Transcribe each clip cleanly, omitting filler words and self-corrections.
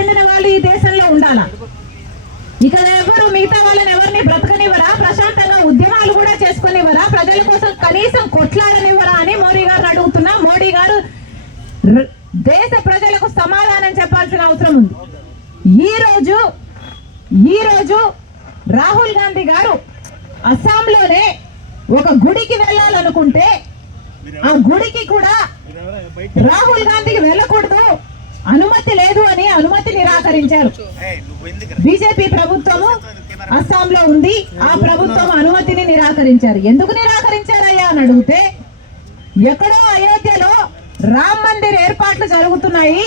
చెందిన వాళ్ళు ఈ దేశంలో ఉండాలా? ఇక ఎవరు మిగతా వాళ్ళని ఎవరిని బ్రతకనివ్వరా? ప్రశాంతంగా ఉద్యమాలు కూడా చేసుకునివ్వరా? ప్రజల కోసం కనీసం కొట్లాడనివ్వరా అని మోడీ గారు అడుగుతున్నా. మోడీ గారు దేశ ప్రజలకు సమాధానం చెప్పాల్సిన అవసరం ఉంది. ఈ రోజు రాహుల్ గాంధీ గారు అస్సాంలోనే ఒక గుడికి వెళ్ళాలనుకుంటే ఆ గుడికి కూడా రాహుల్ గాంధీకి వెళ్ళకూడదు, అనుమతి లేదు అని అనుమతి నిరాకరించారు. బీజేపీ ప్రభుత్వము అస్సాంలో ఉంది, ఆ ప్రభుత్వం అనుమతిని నిరాకరించారు. ఎందుకు నిరాకరించారయ్యా అని అడిగితే, ఎక్కడో అయోధ్యలో రామ్ మందిర్ ఏర్పాట్లు జరుగుతున్నాయి,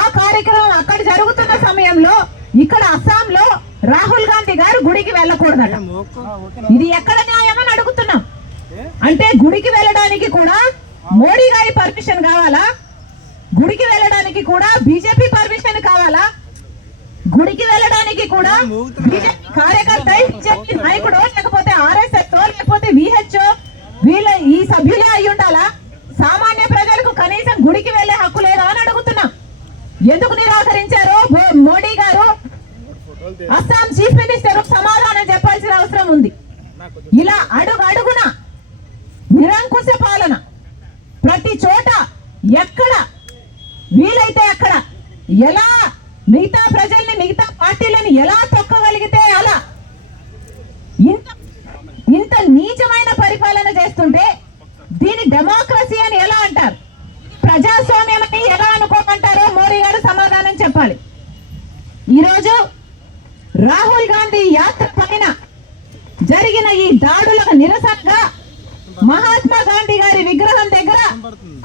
ఆ కార్యక్రమం అక్కడ జరుగుతున్న సమయంలో ఇక్కడ అస్సాంలో రాహుల్ గాంధీ గారు గుడికి వెళ్ళకూడదట. ఇది ఎక్కడ న్యాయమని అడుగుతున్నాం. అంటే గుడికి వెళ్ళడానికి కూడా మోడీ గారి పర్మిషన్ కావాలా? గుడికి వెళ్ళడానికి కూడా బీజేపీ పర్మిషన్ కావాలా? గుడికి వెళ్ళడానికి కూడా బీజేపీ కార్యకర్త, బీజేపీ నాయకుడు, లేకపోతే ఆర్ఎస్ఎస్ లేకపోతే విహెచ్ఓ వీళ్ళ ఈ సభ్యులే అయి ఉండాలా? సామాన్య ప్రజలకు కనీసం గుడికి వెళ్లే హక్కు లేదా అని అడుగుతున్నాం. ఎందుకు నిరాకరించారో మోడీ గారు, అస్సాం చీఫ్ మినిస్టర్ సమాధానం చెప్పాల్సిన అవసరం ఉంది. ఇలా అడుగున నిరంకుశ పాలన, ప్రతి చోట ఎక్కడ వీలైతే అక్కడ ఎలా మిగతా ప్రజల్ని, మిగతా పార్టీలను ఎలా తొక్కగలిగితే అలా ఇంత నీచమైన పరిపాలన చేస్తుంటే దీని డెమోక్రసీ అని ఎలా అంటారు? ప్రజాస్వామ్యం అని ఎలా అనుకోమంటారో మోడీ గారు సమాధానం చెప్పాలి. ఈరోజు రాహుల్ గాంధీ యాత్ర పైన జరిగిన ఈ దాడులకు నిరసనగా మహాత్మా గాంధీ గారి విగ్రహం దగ్గర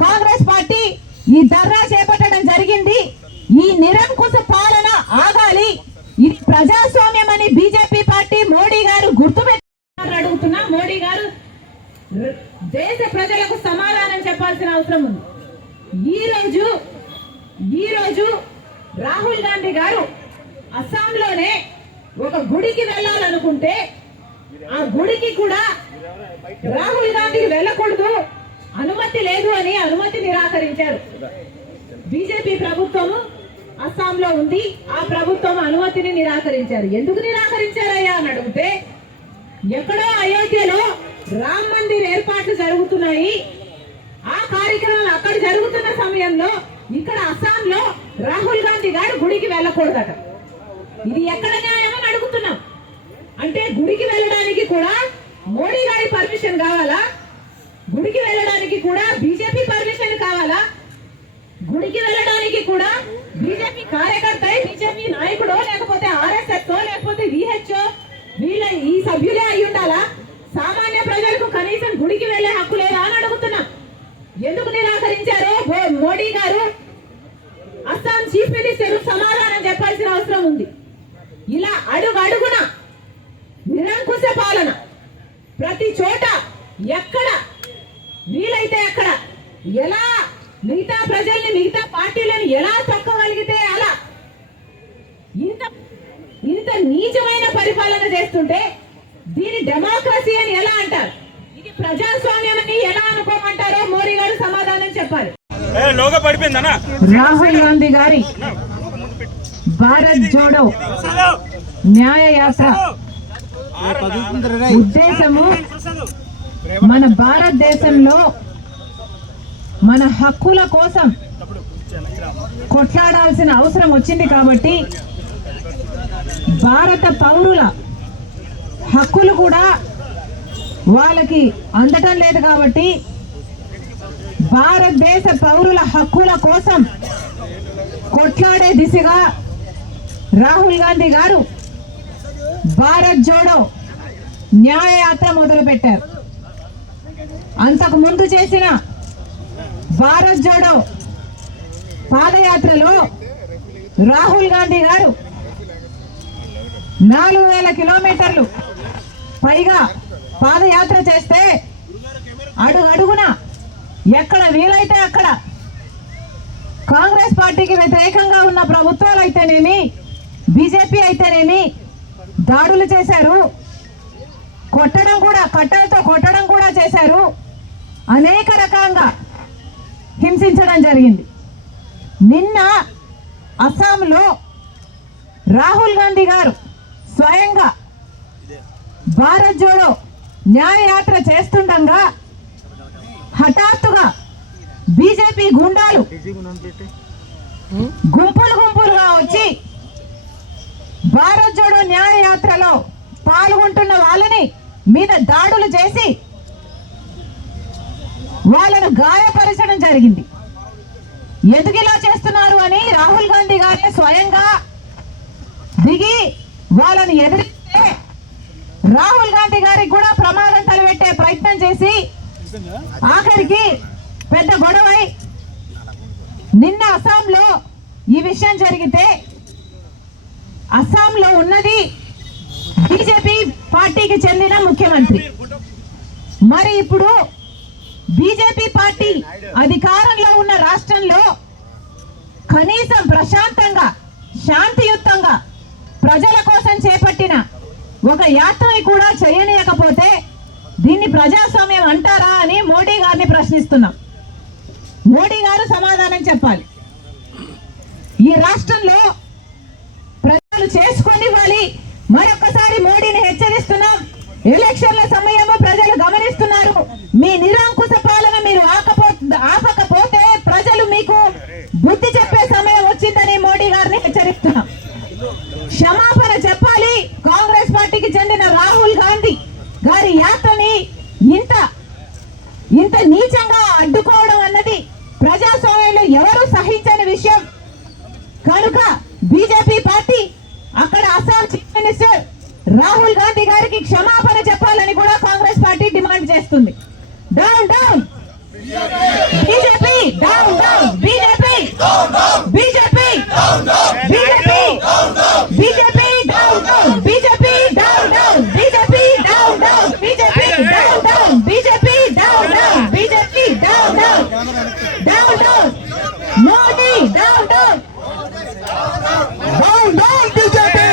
కాంగ్రెస్ పార్టీ ఈ ధర్నా చేపట్టడం జరిగింది. ఈ నిరంకుశ పాలన ఆగాలి, ఇది ప్రజాస్వామ్యం అని బీజేపీ పార్టీ మోడీ గారు గుర్తుపెట్టారు అడుగుతున్నా. మోడీ గారు దేశ ప్రజలకు సమాధానం చెప్పాల్సిన అవసరం ఉంది. ఈ రోజు రాహుల్ గాంధీ గారు అస్సాంలోనే ఒక గుడికి వెళ్ళాలనుకుంటే ఆ గుడికి కూడా రాహుల్ గాంధీకి వెళ్ళకూడదు, అనుమతి లేదు అని అనుమతి నిరాకరించారు. బీజేపీ ప్రభుత్వము అస్సాంలో ఉంది, ఆ ప్రభుత్వం అనుమతిని నిరాకరించారు. ఎందుకు నిరాకరించారయ్యా అని అడిగితే, ఎక్కడో అయోధ్యలో రామ్ మందిర్ ఏర్పాట్లు జరుగుతున్నాయి, ఆ కార్యక్రమం అక్కడ జరుగుతున్న సమయంలో ఇక్కడ అస్సాంలో రాహుల్ గాంధీ గారు గుడికి వెళ్ళకూడదట. ఇది ఎక్కడ న్యాయమని అడుగుతున్నాం. అంటే గుడికి వెళ్ళడానికి కూడా మోడీ గారి పర్మిషన్ కావాలా? గుడికి వెళ్ళడానికి కూడా బీజేపీ పర్మిషన్ కావాలా? గుడికి వెళ్ళడానికి కూడా బీజేపీ కార్యకర్త, బీజేపీ నాయకుడు, లేకపోతే ఆర్ఎస్ఎస్ లేకపోతే విహెచ్ఓ వీళ్ళ ఈ సభ్యులే అయి ఉండాలా? సామాన్య ప్రజలకు కనీసం గుడికి వెళ్లే హక్కు లేదా అని అడుగుతున్నాం. ఎందుకు నిరాకరించారో మోడీ గారు, అస్సాం చీఫ్ మినిస్టర్ సమాధానం చెప్పాల్సిన అవసరం ఉంది. ఇలా అడుగున నిరంకుశ పాలన, ప్రతి చోట ఎక్కడ వీలైతే అక్కడ ఎలా మిగతా ప్రజల్ని, మిగతా పార్టీలను ఎలా తొక్కగలిగితే అలా ఇంత నీచమైన పరిపాలన చేస్తుంటే దీని డెమోక్రసీ అని ఎలా అంటారు? ఇది ప్రజాస్వామ్యం అని ఎలా అనుకోమంటారో మోడీ గారు సమాధానం చెప్పాలి. రాహుల్ గాంధీ గారి భారత్ జోడో న్యాయ యాత్ర ఉద్దేశము మన భారతదేశంలో మన హక్కుల కోసం కొట్లాడాల్సిన అవసరం వచ్చింది కాబట్టి, భారత పౌరుల హక్కులు కూడా వాళ్ళకి అందటం లేదు కాబట్టి, భారతదేశ పౌరుల హక్కుల కోసం కొట్లాడే దిశగా రాహుల్ గాంధీ గారు భారత్ జోడో న్యాయ యాత్ర మొదలుపెట్టారు. అంతకు ముందు చేసిన భారత్ జోడో పాదయాత్రలో రాహుల్ గాంధీ గారు 4000 కిలోమీటర్లు పైగా పాదయాత్ర చేస్తే అడుగున ఎక్కడ వీలైతే అక్కడ కాంగ్రెస్ పార్టీకి వ్యతిరేకంగా ఉన్న ప్రభుత్వాలు అయితేనేమి, బీజేపీ అయితేనేమి దాడులు చేశారు, కట్టెలతో కొట్టడం కూడా చేశారు, అనేక రకంగా హింసించడం జరిగింది. నిన్న అస్సాంలో రాహుల్ గాంధీ గారు స్వయంగా భారత్ జోడో న్యాయయాత్ర చేస్తుండగా హఠాత్తుగా బీజేపీ గుండాలు గుంపులుగా వచ్చి భారత్ జోడో న్యాయయాత్రలో పాల్గొంటున్న వాళ్ళని మీద దాడులు చేసి వాళ్ళను గాయపరచడం జరిగింది. ఎందుకు ఇలా చేస్తున్నారు అని రాహుల్ గాంధీ గారే స్వయంగా దిగి వాళ్ళని ఎదిరిస్తే రాహుల్ గాంధీ గారికి కూడా ప్రమాదం తలపెట్టే ప్రయత్నం చేసి ఆఖరికి పెద్ద గొడవై నిన్న అస్సాంలో ఈ విషయం జరిగితే అస్సాంలో ఉన్నది బీజేపీ పార్టీకి చెందిన ముఖ్యమంత్రి. మరి ఇప్పుడు బీజేపీ పార్టీ అధికారంలో ఉన్న రాష్ట్రంలో కనీసం ప్రశాంతంగా శాంతియుతంగా ప్రజల కోసం చేపట్టిన ఒక యాత్రని కూడా చేయనీయకపోతే దీన్ని ప్రజాస్వామ్యం అంటారా అని మోడీ గారిని ప్రశ్నిస్తున్నాం. మోడీ గారు సమాధానం చెప్పాలి. ఈ రాష్ట్రంలో ప్రజలు చేసుకొనివ్వాలి. మరొకసారి మోడీని హెచ్చరిస్తున్నాం. ఎలక్షన్ల సమయంలో ప్రజలు గమనిస్తున్నారు. మీ నిరంకుశ పాలన మీరు ఆపకపోతే ప్రజలు మీకు బుద్ధి చెప్పే సమయం వచ్చిందని మోడీ గారిని హెచ్చరిస్తున్నాం. క్షమాపణ చెప్పాలి. కాంగ్రెస్ పార్టీకి చెందిన రాహుల్ గాంధీ గారి యాత్రని ఇంత నీచంగా అడ్డుకోవడం అన్నది ప్రజాస్వామ్యంలో ఎవరు సహించని విషయం. కనుక బీజేపీ పార్టీ అక్కడ అస్సాం చీఫ్ మినిస్టర్ రాహుల్ గాంధీ గారికి క్షమాపణ చెప్పాలని కూడా కాంగ్రెస్ పార్టీ డిమాండ్ చేస్తుంది. Down down BJP, down down BJP, BJP, BJP, BJP, down down BJP, down down BJP, down down BJP, down down BJP, down down BJP, down down, down down Modi, down down, down down BJP,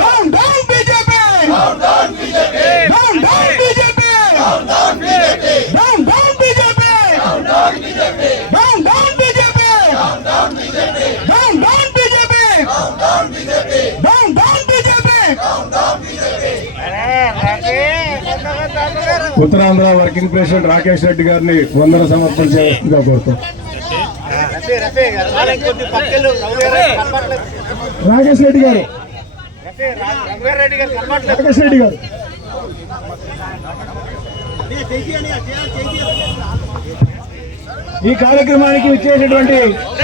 down down BJP, down down BJP, down down BJP, down down BJP, down down BJP, down down BJP, down down BJP, down down BJP, down down BJP, down down BJP, down down BJP, down down BJP. Uttarandhra working president Rakesh Reddy గారిని వందన సమర్పణ చేస్తుందిగా కోరుతాం. రాకేష్ రెడ్డి గారు, రాకేష్ రెడ్డి గారు ఈ కార్యక్రమానికి విచ్చేసినటువంటి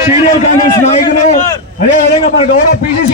senior Congress నాయకులు, అదేవిధంగా మన గౌరవ పిసిసి